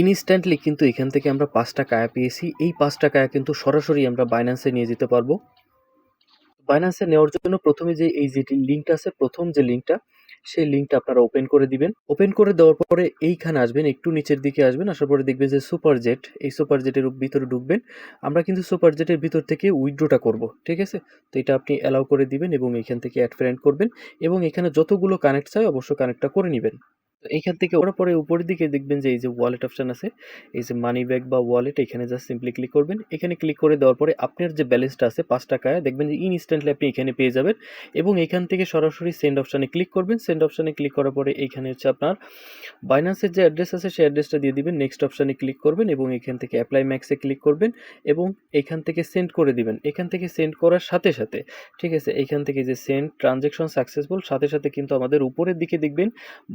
Instantly কিন্তু এখান থেকে আমরা ৫টা কায়া পেয়েছি। এই ৫টা কায়া কিন্তু সরাসরি আমরা বাইন্যান্সে নিয়ে যেতে পারবো। বাইন্যান্সে নেওয়ার জন্য প্রথমে এই যে লিঙ্কটা আছে, প্রথম যে লিঙ্কটা, সেই লিঙ্কটা আপনারা ওপেন করে দিবেন। ওপেন করে দেওয়ার পরে এইখানে আসবেন, একটু নিচের দিকে আসবেন, আসার পরে দেখবেন যে সুপার জেট, এই সুপার জেটের ভিতরে ঢুকবেন। আমরা কিন্তু সুপার জেটের ভিতর থেকে উইথড্রটা করব, ঠিক আছে? তো এটা আপনি অ্যালাউ করে দিবেন এবং এখান থেকে অ্যাড ফ্রেন্ড করবেন এবং এখানে যতগুলো কানেক্ট চাই অবশ্যই কানেক্টটা করে নিবেন। তো এইখান থেকে ওরা পরে উপরের দিকে দেখবেন যে এই যে ওয়ালেট অপশন আছে, এই যে মানি ব্যাগ বা ওয়ালেট, এখানে জাস্ট সিম্পলি ক্লিক করবেন। এখানে ক্লিক করে দেওয়ার পরে আপনার যে ব্যালেন্সটা আছে ৫ টাকায়, দেখবেন যে ইনস্ট্যান্টলি আপনি এখানে পেয়ে যাবেন এবং এখান থেকে সরাসরি সেন্ড অপশনে ক্লিক করবেন। সেন্ড অপশনে ক্লিক করার পরে এইখানে হচ্ছে আপনার বাইন্যান্সের যে অ্যাড্রেস আছে সেই অ্যাড্রেসটা দিয়ে দিবেন। নেক্সট অপশনে ক্লিক করবেন এবং এখান থেকে অ্যাপ্লাই ম্যাক্সে ক্লিক করবেন এবং এখান থেকে সেন্ড করে দিবেন। এখান থেকে সেন্ড করার সাথে সাথে, ঠিক আছে, এইখান থেকে যে সেন্ড ট্রানজ্যাকশন সাকসেসফুল, সাথে সাথে কিন্তু আমাদের উপরের দিকে দেখবেন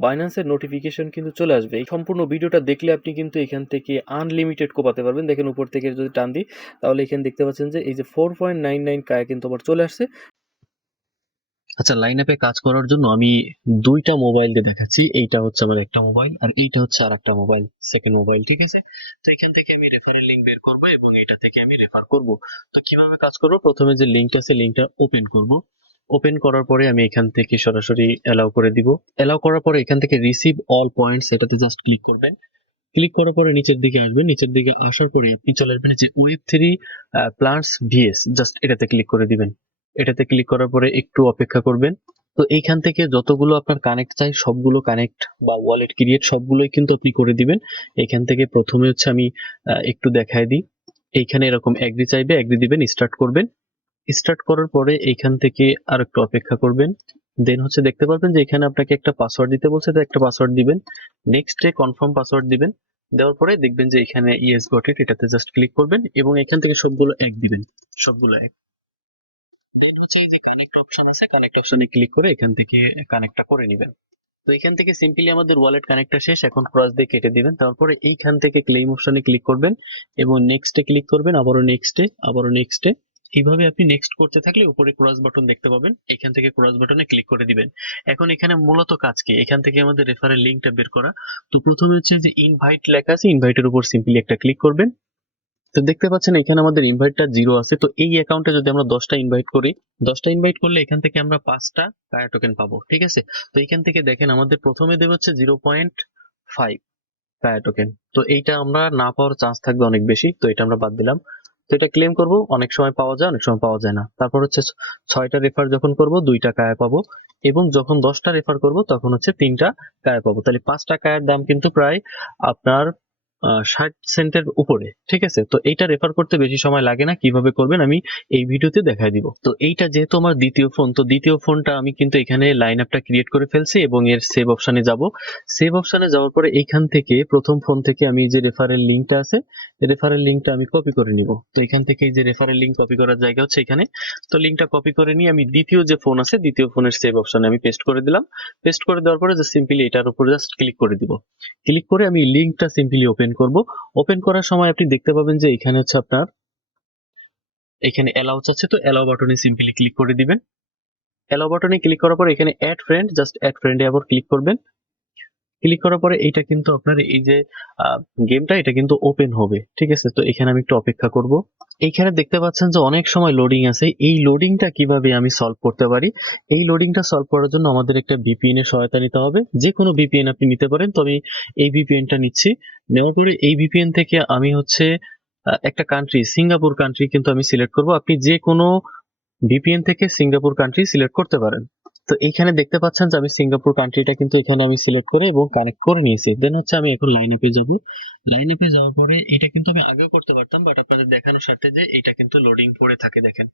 বাইন্যান্সের নোটিফিকেশন কিন্তু চলে আসবে। এই সম্পূর্ণ ভিডিওটা দেখলে আপনি কিন্তু এখান থেকে আনলিমিটেড কোপাতে পারবেন। দেখেন উপর থেকে যদি টান দিই তাহলে এখানে দেখতে পাচ্ছেন যে এই যে 4.99 কায়া কিন্তু আমার চলে আসছে। আচ্ছা, লাইন আপে কাজ করার জন্য আমি দুইটা মোবাইল দিয়ে দেখাচ্ছি। এইটা হচ্ছে আমার একটা মোবাইল আর এইটা হচ্ছে আর একটা মোবাইল, সেকেন্ড মোবাইল, ঠিক আছে? তো এখান থেকে আমি রেফারেল লিঙ্ক বের করব এবং এটা থেকে আমি রেফার করব। তো কিভাবে কাজ করব? প্রথমে যে লিঙ্কটা আছে লিঙ্কটা ওপেন করব। ওপেন করার পরে আমি এখান থেকে সরাসরি অ্যালাউ করে দিব। অ্যালাউ করার পরে এখান থেকে রিসিভ অল পয়েন্টস, এটাতে জাস্ট ক্লিক করবেন। ক্লিক করার পরে নিচের দিকে আসবেন। নিচের দিকে আসার পরে আপনি চলে আসবেন যে ওয়েব3 প্লান্টস ভিএস, জাস্ট এটাতে ক্লিক করে দিবেন। এটাতে ক্লিক করার পরে একটু অপেক্ষা করবেন। তো এইখান থেকে যতগুলো আপনার কানেক্ট চাই সবগুলো কানেক্ট বা ওয়ালেট ক্রিয়েট সবগুলোই কিন্তু আপনি করে দিবেন। এখান থেকে প্রথমে হচ্ছে আমি একটু দেখায় দিই। এইখানে এরকম এগ্রি চাইবে, এগ্রি দিবেন, স্টার্ট করবেন। স্টার্ট করার পরে এইখান থেকে আর একটু অপেক্ষা করবেন। দেন হচ্ছে দেখতে পারবেন যে এখানে আপনাকে একটা পাসওয়ার্ড দিতে বলছে, তো একটা পাসওয়ার্ড দিবেন। নেক্সটে কনফার্ম পাসওয়ার্ড দিবেন। দেওয়ার পরে দেখবেন যে এখানে ইয়েস গট ইট, এটাতে জাস্ট ক্লিক করবেন এবং এখান থেকে সবগুলো এক দিবেন, সবগুলো এক। কানেক্ট অপশন আছে, কানেক্ট অপশনে ক্লিক করে এখান থেকে কানেক্টটা করে নেবেন। তো এখান থেকে সিম্পলি আমাদের ওয়ালেট কানেক্টটা শেষ। এখন ক্রস দিয়ে কেটে দিবেন। তারপরে এইখান থেকে ক্লেম অপশনে ক্লিক করবেন এবং নেক্সটে ক্লিক করবেন, আবারও নেক্সটে, আবারও নেক্সটে। এইভাবে আপনি নেক্সট করতে থাকলে উপরে ক্রস বাটন দেখতে পাবেন, এখান থেকে ক্রস বাটনে ক্লিক করে দিবেন। এখন এখানে মূলত কাজ কি? এখান থেকে আমাদের রেফারেল লিঙ্কটা বের করা। তো প্রথমে হচ্ছে যে ইনভাইট লেখা আছে, ইনভাইটের উপর সিম্পলি একটা ক্লিক করবেন। তো দেখতে পাচ্ছেন এখানে আমাদের ইনভাইটটা 0 আছে। তো এই অ্যাকাউন্টে যদি আমরা 10টা ইনভাইট করি, 10টা ইনভাইট করলে এখান থেকে আমরা 5টা কায়া টোকেন পাবো, ঠিক আছে? তো এখান থেকে দেখেন আমাদের প্রথমে দেবে হচ্ছে 0.5 কায়া টোকেন। তো এইটা আমরা না পাওয়ার চান্স থাকবে অনেক বেশি, তো এটা আমরা বাদ দিলাম। তো এটা ক্লেম করব, অনেক সময় পাওয়া যায়, অনেক সময় পাওয়া যায় না। তারপর হচ্ছে 6টা রেফার যখন করব 2টা কায়া পাবো এবং যখন 10টা রেফার করব তখন হচ্ছে 3টা কায়া পাবো। তাহলে 5টা কায়ার দাম কিন্তু প্রায় আপনার 60 সেন্টের উপরে, ঠিক আছে? তো এইটা রেফার করতে বেশি সময় লাগে না। কিভাবে করবেন আমি এই ভিডিওতে দেখাই দিব। তো এইটা যেহেতু আমার দ্বিতীয় ফোন, তো দ্বিতীয় ফোনটা আমি কিন্তু এখানে লাইন আপটা ক্রিয়েট করে ফেলছি এবং এর সেভ অপশনে যাব। সেভ অপশনে যাওয়ার পরে এইখান থেকে প্রথম ফোন থেকে আমি যে রেফারেল লিঙ্কটা আছে, রেফারেল লিঙ্কটা আমি কপি করে নিব। তো এখান থেকে এই যে রেফারেল লিঙ্ক কপি করার জায়গা হচ্ছে এখানে। তো লিঙ্কটা কপি করে নিয়ে আমি দ্বিতীয় যে ফোন আছে, দ্বিতীয় ফোনের সেভ অপশনে আমি পেস্ট করে দিলাম। পেস্ট করে দেওয়ার পরে জাস্ট সিম্পলি এটার উপর জাস্ট ক্লিক করে দিব। ক্লিক করে আমি লিঙ্কটা সিম্পলি ওপেন করব। ওপেন করার সময় আপনি দেখতে পাবেন যে এখানে হচ্ছে আপনার এখানে অ্যালাউ চাচ্ছে, তো অ্যালাউ বাটনে সিম্পলি ক্লিক করে দিবেন। অ্যালাউ বাটনে ক্লিক করার পর এখানে অ্যাড ফ্রেন্ড, জাস্ট অ্যাড ফ্রেন্ডে আবার ক্লিক করবেন। ক্লিক করার পরে এইটা কিন্তু আপনার এই যে গেমটা, এটা কিন্তু ওপেন হবে, ঠিক আছে? তো এখানে আমি একটু অপেক্ষা করব। এইখানে দেখতে পাচ্ছেন যে অনেক সময় লোডিং আছে। এই লোডিংটা কিভাবে আমি সলভ করতে পারি? এই লোডিংটা সলভ করার জন্য আমাদের একটা ভিপিএন এর সহায়তা নিতে হবে। যে কোনো ভিপিএন আপনি নিতে পারেন, তো আমি এই ভিপিএনটা নিচ্ছি। নেওয়ার পরে এই ভিপিএন থেকে আমি হচ্ছে একটা কান্ট্রি, সিঙ্গাপুর কান্ট্রি কিন্তু আমি সিলেক্ট করব। আপনি যে কোনো ভিপিএন থেকে সিঙ্গাপুর কান্ট্রি সিলেক্ট করতে পারেন। তো এইখানে দেখতে পাচ্ছেন যে আমি সিঙ্গাপুর কান্ট্রিটা কিন্তু এখানে আমি সিলেক্ট করে এবং কানেক্ট করে নিয়েছি। দেন হচ্ছে আমি এখন লাইন আপে যাব। লাইন আপে যাওয়ার পরে এটা কিন্তু আমি আগেও করতে পারতাম, বাট আপনাদের দেখানোর সাথে যে এটা কিন্তু লোডিং পড়ে থাকে, দেখেন।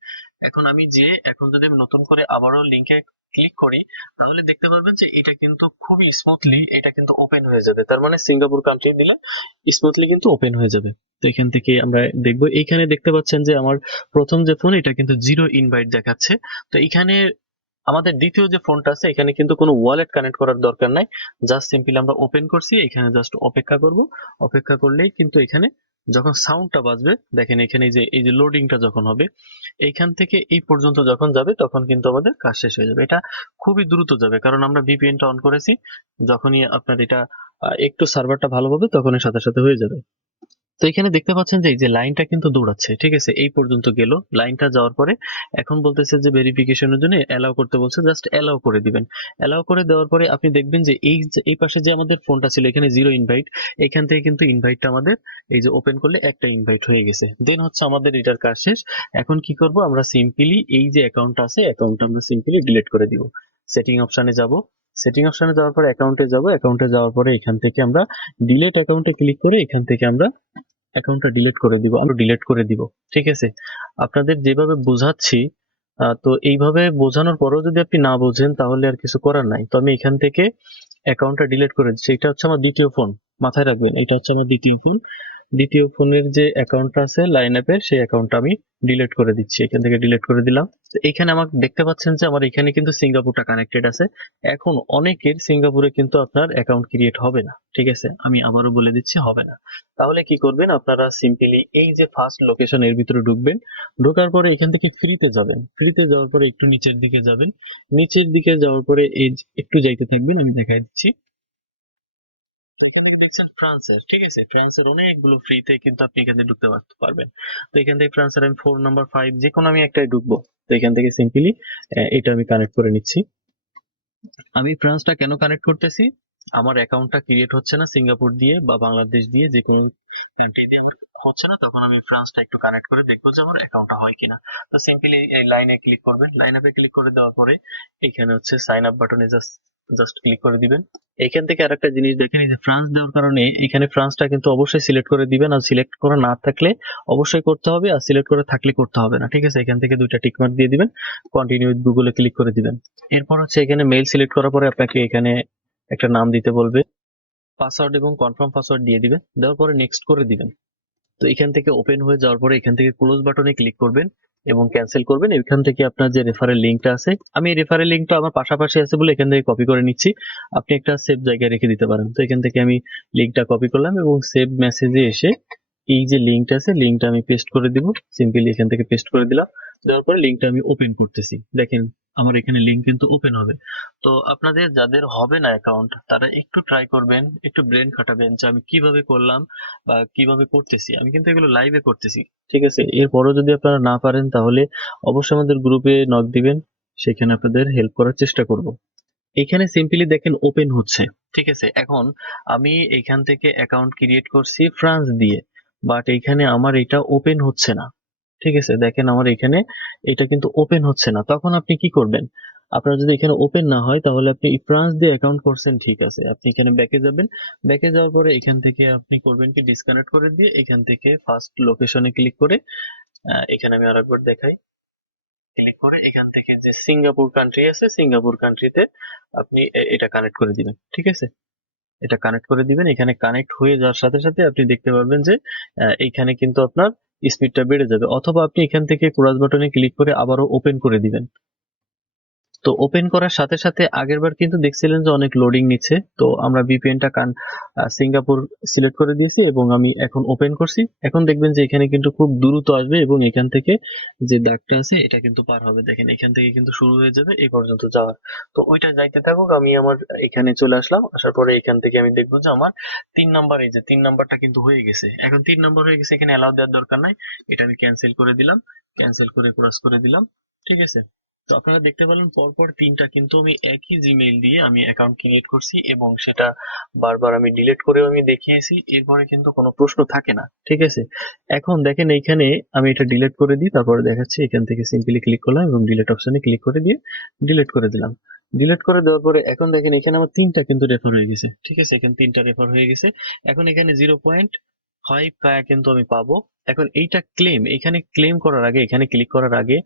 এখন আমি এখন যদি আমি নতুন করে আবারও লিংকে ক্লিক করি তাহলে দেখতে পারবেন যে এটা কিন্তু খুবই স্মুথলি এটা কিন্তু ওপেন হয়ে যাবে। তার মানে সিঙ্গাপুর কান্ট্রি দিলে স্মুথলি কিন্তু ওপেন হয়ে যাবে। তো এখান থেকে আমরা দেখবো, এইখানে দেখতে পাচ্ছেন যে আমার প্রথম যে ফোন এটা কিন্তু 0 ইনভাইট দেখাচ্ছে। তো এইখানে আমাদের দ্বিতীয় যে ফোনটা আছে এখানে কিন্তু কোনো ওয়ালেট কানেক্ট করার দরকার নাই। জাস্ট সিম্পলি আমরা ওপেন করছি, এখানে জাস্ট অপেক্ষা করব। অপেক্ষা করলেই কিন্তু এখানে যখন সাউন্ডটা বাজবে, দেখেন এখানে এই যে লোডিংটা যখন হবে এইখান থেকে এই পর্যন্ত যখন যাবে তখন কিন্তু আমাদের কাজ শেষ হয়ে যাবে। এটা খুবই দ্রুত যাবে কারণ আমরা ভিপিএনটা অন করেছি। যখনই আপনার এটা একটু সার্ভারটা ভালো হবে তখন এর সাথে সাথে হয়ে যাবে। তো এখানে দেখতে পাচ্ছেন যে এই যে লাইনটা কিন্তু দৌড়াচ্ছে, ঠিক আছে, এই পর্যন্ত গেল। লাইনটা যাওয়ার পরে এখন বলতেছে যে ভেরিফিকেশনের জন্য অ্যালাউ করতে বলছে, জাস্ট অ্যালাউ করে দিবেন। অ্যালাউ করে দেওয়ার পরে আপনি দেখবেন যে এই পাশে যে আমাদের ফোনটা ছিল এখানে জিরো ইনভাইট, এখান থেকে কিন্তু ইনভাইটটা আমাদের এই যে ওপেন করলে একটা ইনভাইট হয়ে গেছে। দেন হচ্ছে আমাদের এটার কাজ শেষ। এখন কি করব, আমরা সিম্পলি এই যে অ্যাকাউন্ট আছে অ্যাকাউন্টটা আমরা সিম্পলি ডিলিট করে দিব। সেটিং অপশনে যাব, সেটিং অপশনে যাওয়ার পরে অ্যাকাউন্টে যাব, অ্যাকাউন্টে যাওয়ার পরে এখান থেকে আমরা ডিলিট অ্যাকাউন্টে ক্লিক করে এখান থেকে আমরা অ্যাকাউন্টটা ডিলিট করে দিব, আমরা ডিলিট করে দিব। ঠিক আছে, আপনাদের যেভাবে বোঝাচ্ছি তো এইভাবে বোঝানোর পরেও যদি আপনি না বোঝেন তাহলে আর কিছু করার নাই। তো আমি এখান থেকে অ্যাকাউন্টটা ডিলিট করে দিচ্ছি। এটা হচ্ছে আমার দ্বিতীয় ফোন, মাথায় রাখবেন এটা হচ্ছে আমার দ্বিতীয় ফোন। দ্বিতীয় ফোনের যে অ্যাকাউন্টটা আছে লাইন অ্যাপের সেই অ্যাকাউন্টটা আমি ডিলিট করে দিচ্ছি, এখান থেকে ডিলিট করে দিলাম। তো এখানে আমাকে দেখতে পাচ্ছেন যে আমার এখানে কিন্তু সিঙ্গাপুরটা কানেক্টেড আছে। এখন অনেকের সিঙ্গাপুরে কিন্তু আপনার অ্যাকাউন্ট ক্রিয়েট হবে না, ঠিক আছে, আমি আবারও বলে দিচ্ছি হবে না। তাহলে কি করবেন, আপনারা সিম্পলি এই যে ফার্স্ট লোকেশন এর ভিতরে ঢুকবেন, ঢোকার পরে এখান থেকে ফ্রিতে যাবেন, ফ্রিতে যাওয়ার পরে একটু নিচের দিকে যাবেন, নিচের দিকে যাওয়ার পরে এই একটু যাইতে থাকবেন, আমি দেখাই দিচ্ছি। দেখছেন ফ্রান্সের, ঠিক আছে, ফ্রান্সের অনেকগুলো ফ্রিতে কিন্তু আপনি এখান থেকে ঢুকতে পারবেন। তো এখান থেকে ফ্রান্সের আমি 4 নাম্বার 5 যে কোনো আমি একটাই ঢুকবো। তো এখান থেকে সিম্পলি এটা আমি কানেক্ট করে নিচ্ছি। আমি ফ্রান্সটা কেন কানেক্ট করতেছি, আমার অ্যাকাউন্টটা ক্রিয়েট হচ্ছে না সিঙ্গাপুর দিয়ে বা বাংলাদেশ দিয়ে, যে কোনো country দিয়ে আমার হচ্ছে না, তখন আমি ফ্রান্সটা একটু কানেক্ট করে দেখবো যে আমার অ্যাকাউন্টটা হয় কিনা। তো সিম্পলি এই লাইনে ক্লিক করবেন, লাইন আপে ক্লিক করে দেওয়ার পরে এখানে হচ্ছে সাইন আপ বাটনে জাস্ট জাস্ট ক্লিক করে দিবেন। এখান থেকে আরেকটা জিনিস দেখেন, এই যে ফ্রান্স দেওয়ার কারণে এখানে ফ্রান্সটা কিন্তু অবশ্যই সিলেক্ট করে দিবেন, আর সিলেক্ট করা না থাকলে অবশ্যই করতে হবে, আর সিলেক্ট করে থাকলে করতে হবে না, ঠিক আছে। এখান থেকে দুইটা টিক মার্ক দিয়ে দিবেন, কন্টিনিউ উইথ গুগলে ক্লিক করে দিবেন। এরপর হচ্ছে এখানে মেইল সিলেক্ট করার পরে আপনাকে এখানে একটা নাম দিতে বলবে, পাসওয়ার্ড এবং কনফার্ম পাসওয়ার্ড দিয়ে দিবেন, দেওয়ার পরে নেক্সট করে দিবেন। তো এখান থেকে ওপেন হয়ে যাওয়ার পরে এখান থেকে ক্লোজ বাটনে ক্লিক করবেন এবং ক্যান্সেল করবেন। এখান থেকে আপনার যে রেফারেল লিঙ্কটা আছে, আমি এই রেফারেল লিঙ্কটা আমার পাশাপাশি আছে বলে এখান থেকে কপি করে নিচ্ছি, আপনি একটা সেভ জায়গায় রেখে দিতে পারেন। তো এখান থেকে আমি লিঙ্কটা কপি করলাম এবং সেভ মেসেজে এসে এই যে লিঙ্কটা আছে লিঙ্কটা আমি পেস্ট করে দিব, সিম্পলি এখান থেকে পেস্ট করে দিলাম। দেওয়ার পরে লিঙ্কটা আমি ওপেন করতেছি, দেখেন আমার এখানে লিঙ্ক কিন্তু ওপেন হবে। তো আপনাদের যাদের হবে না অ্যাকাউন্ট তারা একটু ট্রাই করবেন, একটু ব্রেন খাটাবেন যে আমি কিভাবে করলাম বা কিভাবে করতেছি, আমি কিন্তু এগুলো লাইভে করতেছি, ঠিক আছে। এরপরও যদি আপনারা না পারেন তাহলে অবশ্যই আমাদের গ্রুপে নক দিবেন, সেখানে আপনাদের হেল্প করার চেষ্টা করব। এখানে সিম্পলি দেখেন ওপেন হচ্ছে, ঠিক আছে। এখন আমি এখান থেকে অ্যাকাউন্ট ক্রিয়েট করছি ফ্রান্স দিয়ে, বাট এখানে আমার এটা ওপেন হচ্ছে না, ঠিক আছে। দেখেন আমার এখানে এটা কিন্তু ওপেন হচ্ছে না। তখন আপনি কি করবেন, আপনার যদি এখানে ওপেন না হয় তাহলে আপনি ফ্রান্স দিয়ে অ্যাকাউন্ট করছেন, ঠিক আছে, আপনি এখানে ব্যাকে যাবেন। ব্যাকে যাওয়ার পরে এখান থেকে আপনি করবেন কি, ডিসকানেক্ট করে দিয়ে এখান থেকে ফার্স্ট লোকেশনে ক্লিক করে এখানে আমি আরেকবার দেখাই, ক্লিক করে এখান থেকে যে সিঙ্গাপুর কান্ট্রি আছে সিঙ্গাপুর কান্ট্রিতে আপনি এটা কানেক্ট করে দিবেন, ঠিক আছে। এটা কানেক্ট করে দিবেন, এখানে কানেক্ট হয়ে যাওয়ার সাথে সাথে আপনি দেখতে পারবেন যে এইখানে কিন্তু আপনার স্পিডটা বেড়ে যাবে, অথবা আপনি এখান থেকে ক্রস বাটনে ক্লিক করে আবারও ওপেন করে দিবেন। তো ওপেন করার সাথে সাথে আগেরবার কিন্তু দেখছিলেন যে অনেক লোডিং নিচ্ছে, তো আমরা ভিপিএনটা সিঙ্গাপুর সিলেক্ট করে দিয়েছি এবং আমি এখন ওপেন করছি। এখন দেখবেন যে এখানে কিন্তু খুব দ্রুত আসবে এবং এখান থেকে যে দাগটা আছে এটা কিন্তু পার হবে, দেখেন এখান থেকে কিন্তু শুরু হয়ে যাবে এই পর্যন্ত যাওয়ার। তো ওইটা যাইতে থাকুক, আমি আমার এখানে চলে আসলাম, আসার পরে এখান থেকে আমি দেখবো যে আমার 3 নাম্বার, এই যে 3 নাম্বারটা কিন্তু হয়ে গেছে। এখন 3 নাম্বার হয়ে গেছে, এখানে অ্যালাউ দেওয়ার দরকার নাই, এটা আমি ক্যান্সেল করে দিলাম, ক্যান্সেল করে ক্রস করে দিলাম, ঠিক আছে। তো আপনারা দেখতে পেলেন পরপর তিনটা কিন্তু আমি একই জিমেইল দিয়ে আমি অ্যাকাউন্ট ক্রিয়েট করছি এবং সেটা বারবার আমি ডিলিট করেও আমি দেখিয়েছি, এরপরে কিন্তু কোনো প্রশ্ন থাকে না, ঠিক আছে। এখন দেখেন এইখানে আমি এটা ডিলিট করে দিই, তারপরে দেখাচ্ছি এখান থেকে সিম্পলি ক্লিক করলাম এবং ডিলিট অপশনে ক্লিক করে দিয়ে ডিলিট করে দিলাম। ডিলিট করে দেওয়ার পরে এখন দেখেন এখানে আমার তিনটা কিন্তু রেফার হয়ে গেছে, ঠিক আছে, এখানে তিনটা রেফার হয়ে গেছে। এখন এখানে 0.5 কায়া কিন্তু আমি পাবো। এখন এইটা ক্লেম, এখানে ক্লেম করার আগে এখানে ক্লিক করার আগে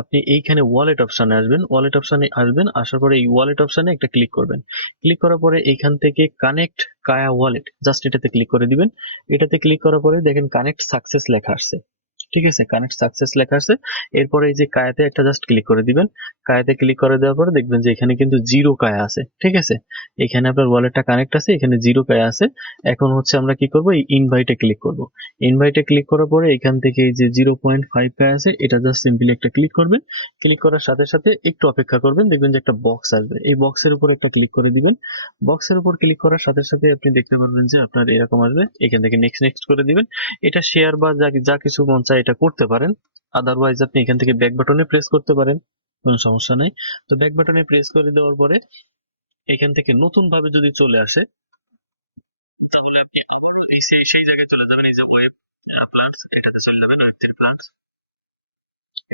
আপনি এইখানে ওয়ালেট অপশনে আসবেন, ওয়ালেট অপশনে আসবেন, আসার পরে এই ওয়ালেট অপশনে একটা ক্লিক করবেন। ক্লিক করার পরে এখান থেকে কানেক্ট কায়া ওয়ালেট, জাস্ট এটাতে ক্লিক করে দিবেন। এটাতে ক্লিক করার পরে দেখেন কানেক্ট সাকসেস লেখা আসছে, ঠিক আছে, কানেক্ট সাকসেস লেখা আছে। এরপরে এই যে কায়াতে একটা জাস্ট ক্লিক করে দিবেন। কায়াতে ক্লিক করে দেওয়ার পরে দেখবেন যে এখানে কিন্তু জিরো কায়া আছে, ঠিক আছে। এখানে আপনার ওয়ালেটটা কানেক্ট আছে, এখানে জিরো কায়া আছে। এখন হচ্ছে আমরা কি করব, এই ইনভাইটে ক্লিক করব। ইনভাইটে ক্লিক করার পরে এখান থেকে এই যে 0.5 কায়া আছে, এটা জাস্ট সিম্পলি একটা ক্লিক করবেন। ক্লিক করার সাথে সাথে একটু অপেক্ষা করবেন, দেখবেন যে একটা বক্স আসবে। এই বক্সের উপর একটা ক্লিক করে দিবেন। বক্সের উপর ক্লিক করার সাথে সাথে আপনি দেখতে পারবেন যে আপনার এরকম আসবে। এখান থেকে নেক্সট নেক্সট করে দিবেন। এটা শেয়ার বা যা যা কিছু মন চায় এটা করতে পারেন। আদারওয়াইজ আপনি এখান থেকে ব্যাক বাটনে প্রেস করতে পারেন, কোনো সমস্যা নাই। তো ব্যাক বাটনে প্রেস করে দেওয়ার পরে এখান থেকে নতুন ভাবে যদি চলে আসে, তাহলে আপনি সেই জায়গায় চলে যাবেন। এই যে ওয়েব প্লাস, এটাতে চলে যাবেন। ওয়েব প্লাস,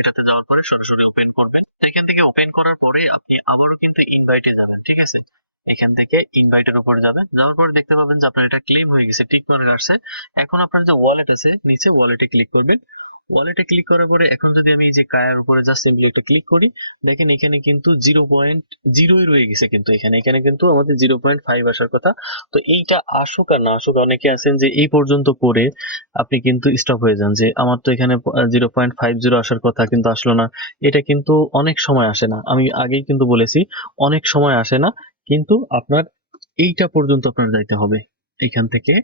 এটাতে যাওয়ার পরে সরাসরি ওপেন করবেন। এখান থেকে ওপেন করার পরে আপনি আবারও কিন্তু ইনভাইটে যাবেন, ঠিক আছে। এখান থেকে ইনভাইটের উপর যাবেন, যাওয়ার পরে দেখতে পাবেন যে আপনার এটা ক্লেম হয়ে গেছে, টিক মার্ক আসছে। এখন আপনার যে ওয়ালেট আছে নিচে, ওয়ালেটে ক্লিক করবেন। ওয়ালেটে ক্লিক করার পরে এখন যদি আমি এই যে কায়ার উপরে জাস্ট সিম্পলি একটা ক্লিক করি, দেখেন এখানে কিন্তু 0.0 রয়ে গেছে। কিন্তু এখানে এখানে কিন্তু আমাদের 0.5 আসার কথা। তো এইটা আসুক আর না আসুক, অনেকে আছেন যে এই পর্যন্ত করে আপনি কিন্তু স্টপ হয়ে যান, যে আমার তো এখানে 0.50 আসার কথা কিন্তু আসলো না। এটা কিন্তু অনেক সময় আসে না, আমি আগেই কিন্তু বলেছি অনেক সময় আসে না। কিন্তু আপনার এইটা পর্যন্ত আপনার যাইতে হবে। এখান থেকে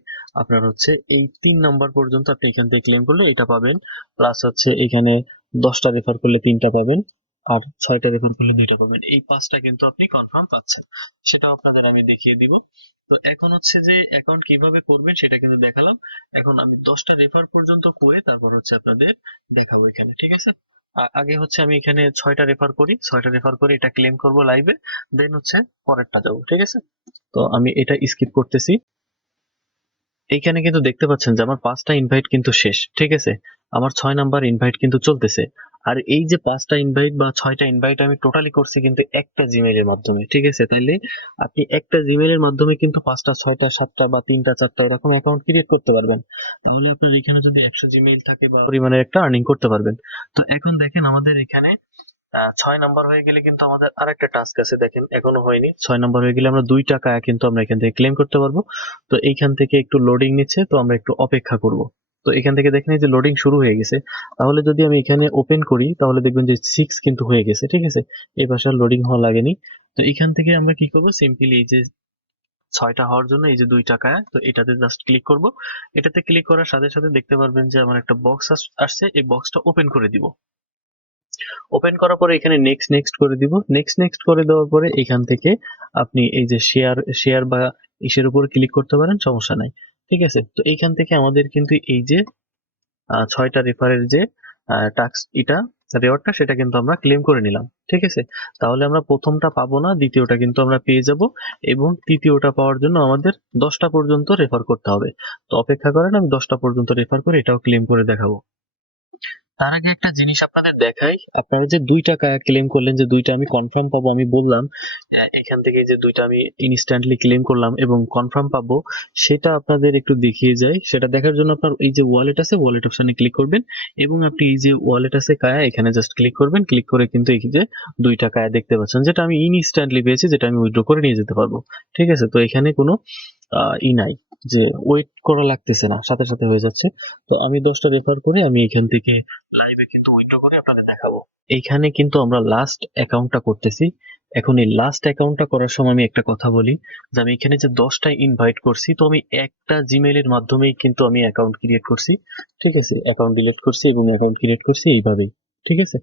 আপনার হচ্ছে এই 3 নাম্বার পর্যন্ত আপনি এখান থেকে ক্লেম করলে এটা পাবেন। প্লাস হচ্ছে এখানে 10টা রেফার করলে 3টা পাবেন, আর 6টা রেফার করলে 2টা পাবেন। এই 5টা কিন্তু আপনি কনফার্ম পাচ্ছেন। সেটাও আপনাদের আমি দেখিয়ে দিব। তো এখন হচ্ছে যে অ্যাকাউন্ট কিভাবে করবেন সেটা কিন্তু দেখালাম। এখন আমি 10টা রেফার পর্যন্ত করে তারপর হচ্ছে আপনাদের দেখাবো এখানে, ঠিক আছে। আগে হচ্ছে আমি এখানে 6টা রেফার করি, 6টা রেফার করে এটা ক্লেম করব লাইভে, দেন হচ্ছে পরেরটা যাবো, ঠিক আছে। তো আমি এটা স্কিপ করতেছি। এইখানে কিন্তু দেখতে পাচ্ছেন যে আমার 5টা ইনভাইট কিন্তু শেষ, ঠিক আছে। আমার 6 নাম্বার ইনভাইট কিন্তু চলতেছে। আর এই যে 5টা ইনভাইট বা 6টা ইনভাইট আমি টোটালি করছি কিন্তু একটা জিমেইলের মাধ্যমে, ঠিক আছে। তাইলে আপনি একটা জিমেইলের মাধ্যমে কিন্তু 5টা 6টা 7টা বা 3টা 4টা এরকম অ্যাকাউন্ট ক্রিয়েট করতে পারবেন। তাহলে আপনার এখানে যদি 100 জিমেইল থাকে বা পরিমাণে একটা আর্নিং করতে পারবেন। তো এখন দেখেন আমাদের এখানে 6 নাম্বার হয়ে গেলে কিন্তু আমাদের আরেকটা টাস্ক আছে, দেখেন এখনো হয়নি। 6 নাম্বার হয়ে গেলে আমরা 2 টাকা কিন্তু আমরা এখান থেকে ক্লেম করতে পারবো। তো এইখান থেকে একটু লোডিং নিচ্ছে, তো আমরা একটু অপেক্ষা করব। তো এখান থেকে দেখেন এই যে লোডিং শুরু হয়ে গেছে। তাহলে যদি আমি এখানে ওপেন করি তাহলে দেখবেন যে 6 কিন্তু হয়ে গেছে, ঠিক আছে। এই পাশে লোডিং হওয়া লাগেনি। তো এখান থেকে আমরা কি করবো, সিম্পলি এই যে 6টা হওয়ার জন্য এই যে 2 টাকা, তো এটাতে জাস্ট ক্লিক করব। এটাতে ক্লিক করার সাথে সাথে দেখতে পারবেন যে আমার একটা বক্স আসছে, এই বক্সটা ওপেন করে দিব। ওপেন করার পরে এখানে নেক্সট নেক্সট করে দিব। নেক্সট নেক্সট করে দেওয়ার পরে এখান থেকে আপনি এই যে শেয়ার শেয়ার বা ইসের উপর ক্লিক করতে পারেন, সমস্যা নাই, ঠিক আছে। তো এইখান থেকে আমাদের কিন্তু এই যে 6টা রেফারের যে টাস্ক, এটা রেওয়ার্ডটা সেটা কিন্তু আমরা ক্লেম করে নিলাম, ঠিক আছে। তাহলে আমরা প্রথমটা পাবো না, দ্বিতীয়টা কিন্তু আমরা পেয়ে যাব। এবং তৃতীয়টা পাওয়ার জন্য আমাদের 10টা পর্যন্ত রেফার করতে হবে। তো অপেক্ষা করেন, আমি 10টা পর্যন্ত রেফার করে এটাও ক্লেম করে দেখাবো। তার আগে একটা জিনিস আপনাদের দেখাই, আপনারা যে 2 টাকা ক্লেম করলেন, যে 2টা আমি কনফার্ম পাবো, আমি বললাম এখান থেকে যে 2টা আমি ইনস্ট্যান্টলি ক্লেম করলাম এবং কনফার্ম পাবো, সেটা আপনাদের একটু দেখিয়ে যাই। সেটা দেখার জন্য আপনার এই যে ওয়ালেট আছে, ওয়ালেট অপশনে ক্লিক করবেন এবং আপনি এই যে ওয়ালেট আছে কায়া, এখানে জাস্ট ক্লিক করবেন। ক্লিক করে কিন্তু এই যে 2 টাকা দেখতে পাচ্ছেন, যেটা আমি ইনস্ট্যান্টলি পেয়েছি, যেটা আমি উইথড্র করে নিয়ে যেতে পারবো, ঠিক আছে। তো এখানে কোনো নাই যে ওয়েট করা লাগতেছে না, সাথে সাথে হয়ে যাচ্ছে। তো আমি 10টা রেফার করে আমি এখান থেকে লাইভে কিন্তু উইথড্র করে আপনাদের দেখাবো। এইখানে কিন্তু আমরা লাস্ট অ্যাকাউন্টটা করতেছি। এখন এই লাস্ট অ্যাকাউন্টটা করার সময় আমি একটা কথা বলি, যে আমি এখানে যে 10টা ইনভাইট করছি, তো আমি একটা জিমেইলের মাধ্যমেই কিন্তু আমি অ্যাকাউন্ট ক্রিয়েট করছি, ঠিক আছে। অ্যাকাউন্ট ডিলিট করছি এবং অ্যাকাউন্ট ক্রিয়েট করছি এইভাবেই, ঠিক আছে।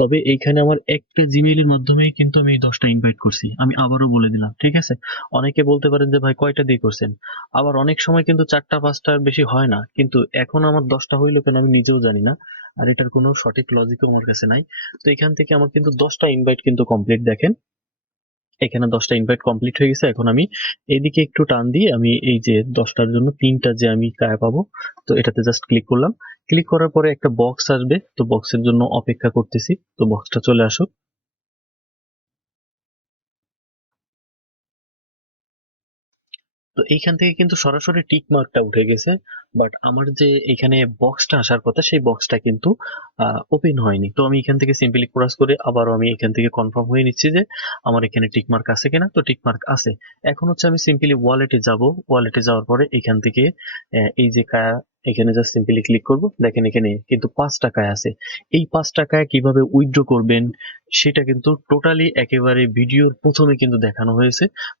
তবে এইখানে আমার একটা জিমেইলের মাধ্যমেই কিন্তু আমি 10টা ইনভাইট করছি, আমি আবারও বলে দিলাম, ঠিক আছে। অনেকে বলতে পারেন যে ভাই কয়টা দিয়ে করছেন, আবার অনেক সময় কিন্তু 4টা 5টার বেশি হয় না। কিন্তু এখন আমার 10টা হইলো কেন আমি নিজেও জানি না, আর এটার কোনো সঠিক লজিকও আমার কাছে নাই। তো এখান থেকে আমার কিন্তু 10টা ইনভাইট কিন্তু কমপ্লিট, দেখেন এখানে 10টা ইনভাইট কমপ্লিট হয়ে গেছে। এখন আমি এদিকে একটু টান দিয়ে আমি এই যে 10টার জন্য 3টা যে আমি কায়া পাবো, তো এটাতে জাস্ট ক্লিক করলাম। ক্লিক করার পরে একটা বক্স আসবে, তো বক্সের জন্য অপেক্ষা করতেছি, তো বক্সটা চলে আসুক। তো এইখান থেকে কিন্তু সরাসরি টিক মার্কটা উঠে গেছে, বাট আমার যে এখানে বক্সটা আসার কথা সেই বক্সটা কিন্তু ওপেন হয়নি। তো আমি এখান থেকে সিম্পলি ক্রস করে আবারও আমি এখান থেকে কনফার্ম হয়ে নিচ্ছি যে আমার এখানে টিক মার্ক আছে কিনা। তো টিক মার্ক আছে। এখন হচ্ছে আমি সিম্পলি ওয়ালেটে যাব। ওয়ালেটে যাওয়ার পরে এখান থেকে এই যে কায়া, এখানে জাস্ট সিম্পলি ক্লিক করব। দেখেন এখানে কিন্তু 5 টাকায় আছে। এই 5 টাকায় কিভাবে উইথড্র করবেন সেটা কিন্তু টোটালি একেবারে ভিডিওর প্রথমে কিন্তু দেখানো হয়েছে।